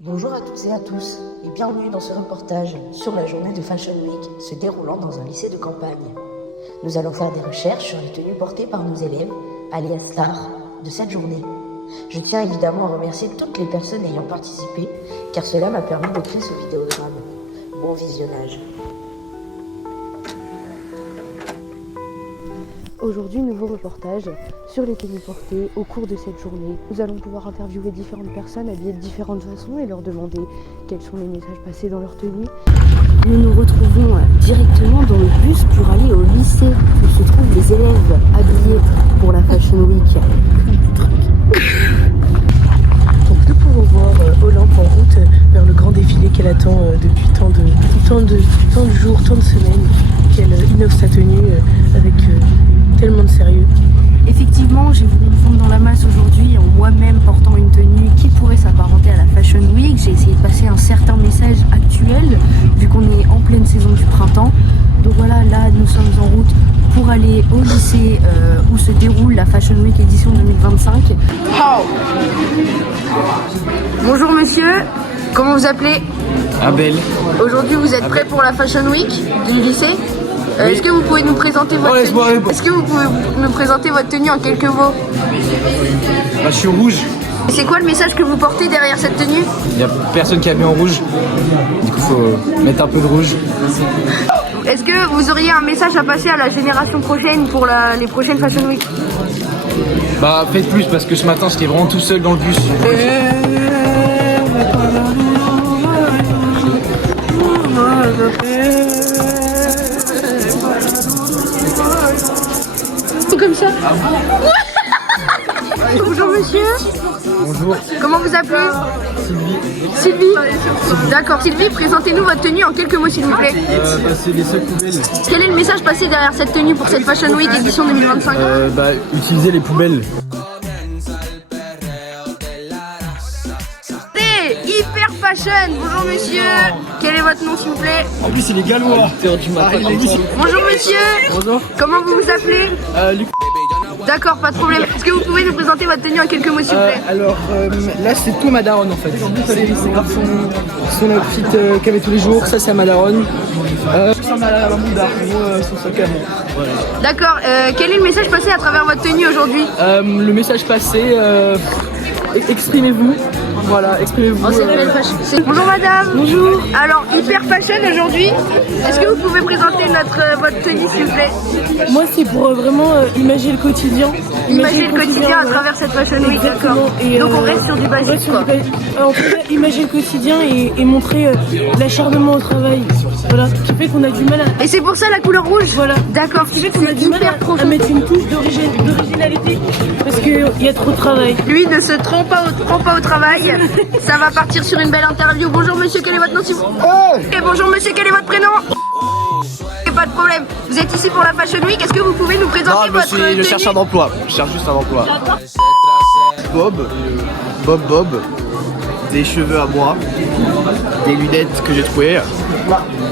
Bonjour à toutes et à tous et bienvenue dans ce reportage sur la journée de Fashion Week se déroulant dans un lycée de campagne. Nous allons faire des recherches sur les tenues portées par nos élèves, alias stars, de cette journée. Je tiens évidemment à remercier toutes les personnes ayant participé car cela m'a permis de créer ce vidéogramme. Bon visionnage. Aujourd'hui, nouveau reportage sur les tenues portées au cours de cette journée. Nous allons pouvoir interviewer différentes personnes habillées de différentes façons et leur demander quels sont les messages passés dans leur tenue. Nous nous retrouvons directement dans le bus pour aller au lycée où se trouvent les élèves habillés pour la Fashion Week. Donc nous pouvons voir Olympe en route vers le grand défilé qu'elle attend depuis tant de jours, tant de semaines, qu'elle innove sa tenue avec tellement de sérieux. Effectivement, j'ai voulu me fondre dans la masse aujourd'hui en moi-même portant une tenue qui pourrait s'apparenter à la Fashion Week. J'ai essayé de passer un certain message actuel vu qu'on est en pleine saison du printemps. Donc voilà, là nous sommes en route pour aller au lycée où se déroule la Fashion Week édition 2025. Bonjour monsieur, comment vous appelez? Abel. Aujourd'hui vous êtes prêt pour la Fashion Week du lycée? Oui. Est-ce que vous pouvez nous présenter votre tenue? Est-ce que vous pouvez nous présenter votre tenue en quelques mots? Je suis rouge. C'est quoi le message que vous portez derrière cette tenue? Il n'y a personne qui est habillé en rouge. Du coup, faut mettre un peu de rouge. Est-ce que vous auriez un message à passer à la génération prochaine pour les prochaines Fashion Week? Faites plus parce que ce matin, j'étais vraiment tout seul dans le bus. Comme ça. Bonjour monsieur. Bonjour. Comment vous appelez? Sylvie. D'accord. Sylvie, présentez-nous votre tenue en quelques mots s'il vous plaît. C'est les seules poubelles. Quel est le message passé derrière cette tenue pour cette Fashion Week édition 2025? Utilisez les poubelles. Hyper fashion. Bonjour monsieur. Quel est votre nom s'il vous plaît? En plus, il est gallois. Bonjour monsieur. Bonjour. Comment vous vous appelez? Luc. D'accord, pas de problème. Est-ce que vous pouvez nous présenter votre tenue en quelques mots s'il vous plaît? Là c'est tout ma daronne en fait. C'est son outfit qu'elle met tous les jours, ça c'est à ma daronne. Ça ressemble à la Bouddha, son sac à main. Voilà. D'accord, quel est le message passé à travers votre tenue aujourd'hui? Le message passé, exprimez-vous. Voilà, exprimez-vous. Oh, c'est belle fashion. Bonjour madame. Bonjour. Alors, hyper fashion aujourd'hui. Est-ce que vous pouvez présenter votre tenue s'il vous plaît? Moi, c'est pour vraiment imager le quotidien. Imager le quotidien à travers cette Fashion Week, d'accord. Donc on reste sur du basique quoi. En tout cas, imager le quotidien et montrer l'acharnement au travail. Voilà, ce qui fait qu'on a du mal à... Et c'est pour ça la couleur rouge? Voilà. D'accord, ce qui fait qu'on a du mal à mettre une touche d'originalité parce qu'il y a trop de travail. Lui ne se trompe pas au travail. Ça va partir sur une belle interview. Bonjour monsieur, quel est votre nom s'il vous plaît? Et bonjour monsieur, quel est votre prénom? Et pas de problème. Vous êtes ici pour la Fashion Week. Est-ce que vous pouvez nous présenter votre tenue? Je cherche un emploi. Je cherche juste un emploi. Bob. Des cheveux à moi. Des lunettes que j'ai trouvées.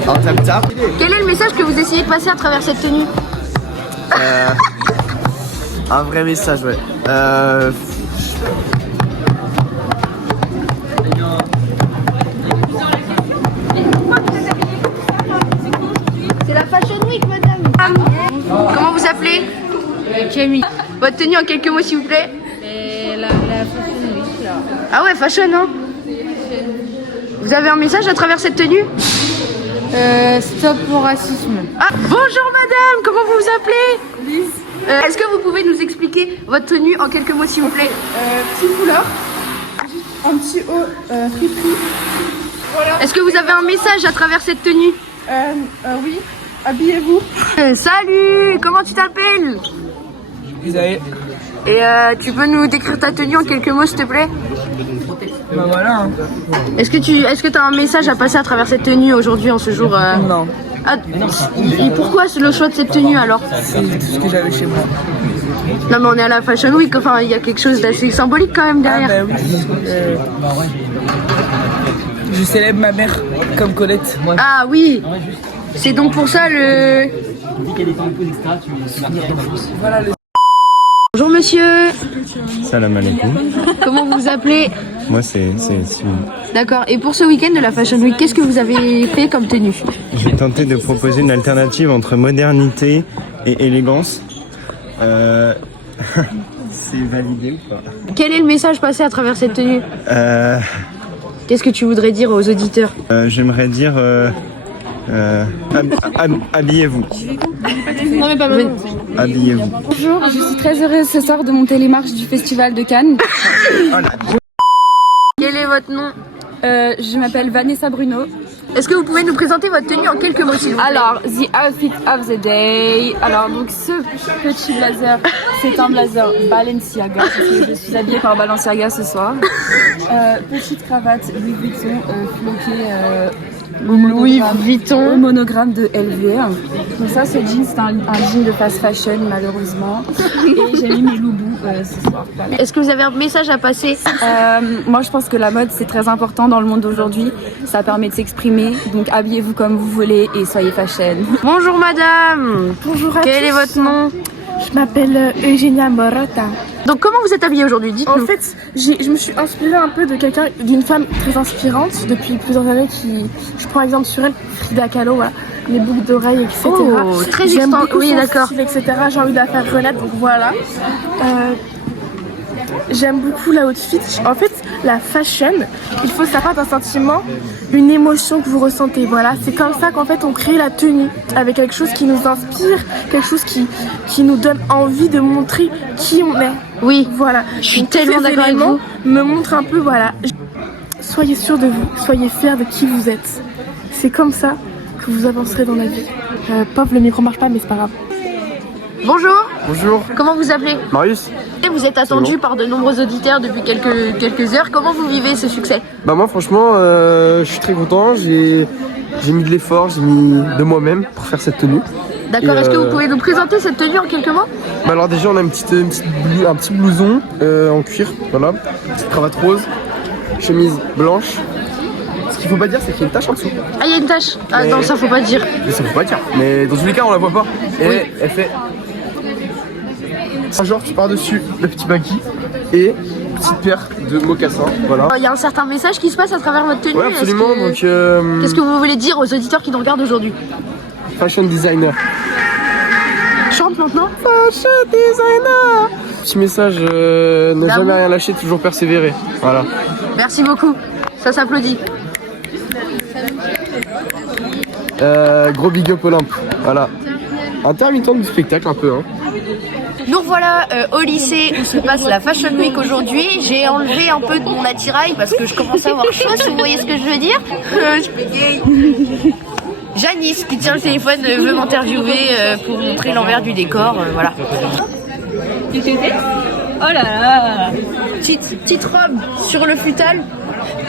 Un tam-tam. Quel est le message que vous essayez de passer à travers cette tenue? Un vrai message, ouais. C'est la Fashion Week, madame. Comment vous appelez? Camille. Votre tenue en quelques mots, s'il vous plaît? La Fashion Week, là. Ah ouais, fashion, hein? Vous avez un message à travers cette tenue? Stop au racisme. Ah, bonjour madame, comment vous vous appelez? Lise. Est-ce que vous pouvez nous expliquer votre tenue en quelques mots, s'il vous plaît? Petit foulard, un petit haut fripri. Voilà. Est-ce que vous avez un message à travers cette tenue? Oui, habillez-vous. Salut, comment tu t'appelles? Isaïe. Et tu peux nous décrire ta tenue en quelques mots, s'il te plaît? Voilà. Hein. Est-ce que tu as un message à passer à travers cette tenue aujourd'hui, en ce jour Non. Ah, et pourquoi le choix de cette tenue alors? C'est tout ce que j'avais chez moi. Non mais on est à la Fashion Week, enfin il y a quelque chose d'assez symbolique quand même derrière. Oui. Je célèbre ma mère comme Colette. Moi. Ah oui. C'est donc pour ça le... Voilà le... Bonjour monsieur. Salam alaikum. Comment vous vous appelez? Moi, c'est Simon. D'accord. Et pour ce week-end de la Fashion Week, qu'est-ce que vous avez fait comme tenue? J'ai tenté de proposer une alternative entre modernité et élégance. C'est validé ou pas? Quel est le message passé à travers cette tenue? Qu'est-ce que tu voudrais dire aux auditeurs? J'aimerais dire habillez-vous. Non mais pas maintenant. Habillez-vous. Bonjour, je suis très heureuse ce soir de monter les marches du Festival de Cannes. Quel est votre nom? Je m'appelle Vanessa Bruno. Est-ce que vous pouvez nous présenter votre tenue en quelques mots s'il vous plaît? Alors, the outfit of the day. Alors, donc ce petit blazer, c'est un blazer Balenciaga, parce que je suis habillée par Balenciaga ce soir. Petite cravate Louis Vuitton floquée au monogramme de LV. Donc ça, ce jean, c'est un jean de fast fashion, malheureusement. Et j'ai mis mes loubous ce soir. Voilà. Est-ce que vous avez un message à passer? Moi, je pense que la mode, c'est très important dans le monde d'aujourd'hui. Ça permet de s'exprimer. Donc, habillez-vous comme vous voulez et soyez fashion. Bonjour madame. Bonjour à Quel est votre nom? Je m'appelle Eugenia Morata. Donc comment vous êtes habillée aujourd'hui? Dites-nous. En fait, je me suis inspirée un peu d'une femme très inspirante depuis plusieurs années je prends exemple sur elle, Frida Kahlo, voilà, les boucles d'oreilles, etc. Oh, très J'aime beaucoup oui, son d'accord. style, etc. J'ai envie de la faire renaître, donc voilà. J'aime beaucoup la outfit. En fait, la fashion, il faut que ça parte d'un sentiment, une émotion que vous ressentez. Voilà, c'est comme ça qu'en fait on crée la tenue, avec quelque chose qui nous inspire, quelque chose qui nous donne envie de montrer qui on est. Oui, voilà. Je suis Donc, tellement ces d'accord avec éléments vous. me montrent un peu, voilà. Soyez sûr de vous, soyez fiers de qui vous êtes. C'est comme ça que vous avancerez dans la vie. Pauvre, le micro marche pas, mais c'est pas grave. Bonjour. Bonjour. Comment vous appelez? Marius. Vous êtes attendu par de nombreux auditeurs depuis quelques heures. Comment vous vivez ce succès? Bah moi franchement je suis très content, j'ai mis de l'effort, j'ai mis de moi-même pour faire cette tenue. D'accord, Et, est-ce que vous pouvez nous présenter cette tenue en quelques mots? Bah alors déjà on a un petit blouson en cuir, voilà, petite cravate rose, chemise blanche. Ce qu'il faut pas dire c'est qu'il y a une tache en dessous. Ah, il y a une tache. Ah Mais- non, ça faut pas dire. Mais ça faut pas dire, mais dans tous les cas on la voit pas. Et Oui. elle fait un genre tu pars dessus le petit baggy et petite paire de mocassins, voilà. Il y a un certain message qui se passe à travers votre tenue. Ouais absolument, Est-ce que- donc Qu'est-ce que vous voulez dire aux auditeurs qui nous regardent aujourd'hui? fashion designer. Chante maintenant. Fashion designer. Petit message, ne Bravo. jamais rien lâcher, toujours persévérer. Voilà. Merci beaucoup. Ça s'applaudit. Gros big up Olympe. Voilà. Intermittent du spectacle un peu. Hein. Nous voilà au lycée où se passe la Fashion Week aujourd'hui. J'ai enlevé un peu de mon attirail parce que je commence à avoir chaud, si vous voyez ce que je veux dire. Je suis gay. Janice qui tient le téléphone veut m'interviewer pour montrer l'envers du décor. Voilà. Tu t'es fait? Oh là là. Petite robe sur le futal.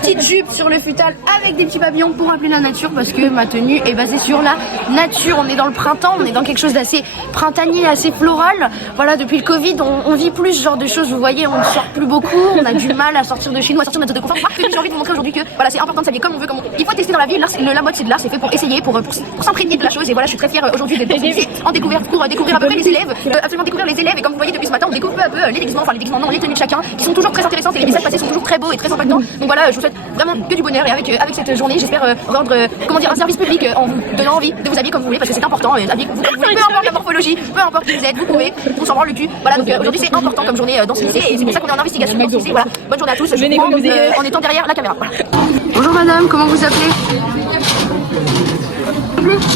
Petite jupe sur le futal avec des petits papillons pour rappeler la nature parce que ma tenue est basée sur la nature. On est dans le printemps, on est dans quelque chose d'assez printanier, assez floral. Voilà, depuis le Covid, on vit plus ce genre de choses. Vous voyez, on ne sort plus beaucoup, on a du mal à sortir de chez nous, à sortir de notre zone de confort. J'ai envie de vous montrer aujourd'hui que voilà, c'est important de s'habiller comme on veut, il faut tester dans la vie. La mode c'est de l'art, c'est fait pour essayer, pour s'imprégner de la chose. Et voilà, je suis très fière aujourd'hui d'être dans ce lycée en découverte pour découvrir à peu près les élèves, absolument découvrir les élèves. Et comme vous voyez depuis ce matin, on découvre peu à peu les déguisements, non, les tenues de chacun, qui sont toujours très intéressantes et les messages passés sont toujours très beaux et très impactants. Donc voilà, je vous souhaite vraiment que du bonheur et avec cette journée, j'espère rendre un service public en vous donnant envie de vous habiller comme vous voulez parce que c'est important. Habillez-vous comme vous voulez, peu importe la morphologie, peu importe qui vous êtes, vous pouvez, on s'en branle le cul. Voilà, donc aujourd'hui c'est important comme journée dans ce lycée et c'est pour ça qu'on est en investigation dans ce lycée. Voilà, bonne journée à tous. Je vous prends en étant derrière la caméra. Voilà. Bonjour madame, comment vous appelez?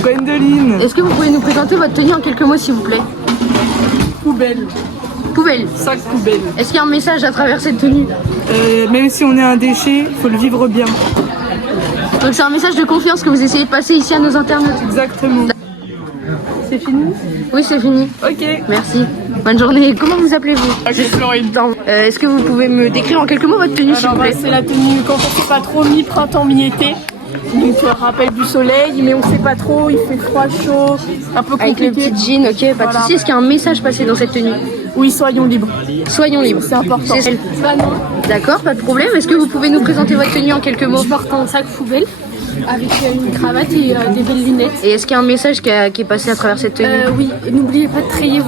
Gwendoline. Est-ce que vous pouvez nous présenter votre tenue en quelques mots s'il vous plaît? Poubelle. Poubelle. Sac poubelle. Est-ce qu'il y a un message à travers cette tenue? Même si on est un déchet, faut le vivre bien. Donc c'est un message de confiance que vous essayez de passer ici à nos internautes. Exactement. C'est fini? Oui, c'est fini. Ok. Merci. Bonne journée. Comment vous appelez-vous? Floride. Est-ce que vous pouvez me décrire en quelques mots votre tenue s'il vous plaît? C'est la tenue quand on sait pas trop mi-printemps, mi-été. Donc rappel du soleil, mais on sait pas trop, il fait froid, chaud, un peu Avec le compliqué. petit jean, ok, pas de Voilà. soucis. Est-ce qu'il y a un message passé dans cette tenue? Oui, soyons libres. Soyons libres. C'est important. D'accord, pas de problème. Est-ce que vous pouvez nous présenter votre tenue en quelques mots? Je porte un sac poubelle. avec une cravate et des belles lunettes. Et est-ce qu'il y a un message qui est passé à travers cette tenue? Oui, n'oubliez pas de trier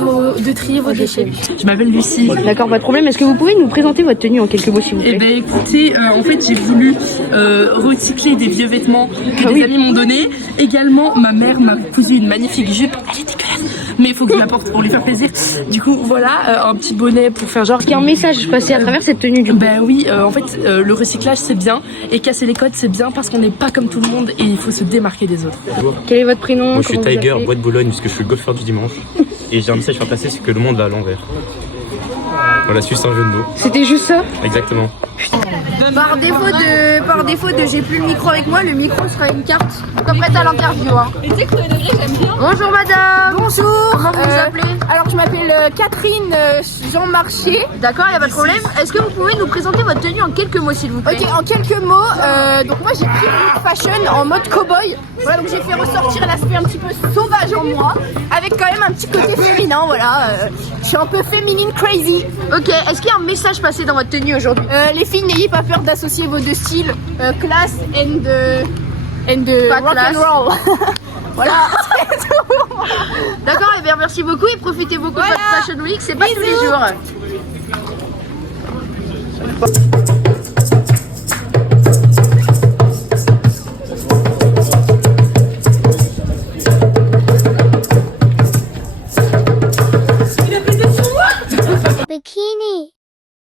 vos déchets. Je m'appelle Lucie. D'accord, pas de problème. Est-ce que vous pouvez nous présenter votre tenue en quelques mots, s'il vous plaît? Eh ben écoutez, en fait j'ai voulu recycler des vieux vêtements que des amis m'ont donnés. Également, ma mère m'a cousu une magnifique jupe. Elle est dégueulasse, mais il faut que je la porte pour lui faire plaisir. Du coup, voilà, un petit bonnet pour faire genre. Est-ce qu'il y a un message passé à travers cette tenue du coup? Ben oui, en fait, le recyclage c'est bien et casser les codes c'est bien parce qu'on n'est pas comme tout le monde et il faut se démarquer des autres. Quel est votre prénom? Moi je suis Tiger, Bois de Boulogne, puisque je suis le golfeur du dimanche. Et j'ai un message à faire passer, c'est que le monde va à l'envers. Voilà, c'est un jeu de mots. C'était juste ça? Exactement. Par défaut de j'ai plus le micro avec moi, le micro sera une carte. Comme prête à l'interview. Hein. Et tu sais que j'aime bien. Bonjour madame. Bonjour. Comment vous vous appelez? Alors je m'appelle Catherine Jean Marché. D'accord, il n'y a pas de problème. Est-ce que vous pouvez nous présenter votre tenue en quelques mots, s'il vous plaît? Ok, en quelques mots, donc moi j'ai pris le look fashion en mode cow-boy. Voilà, donc j'ai fait ressortir l'aspect un petit peu sauvage en moi, avec quand même un petit côté féminin, voilà. Je suis un peu féminine crazy. Ok, est-ce qu'il y a un message passé dans votre tenue aujourd'hui? Les filles, n'ayez pas peur d'associer vos deux styles, classe and rock and roll. Voilà. D'accord, et bien merci beaucoup et profitez beaucoup de votre Fashion Week, c'est pas tous les jours.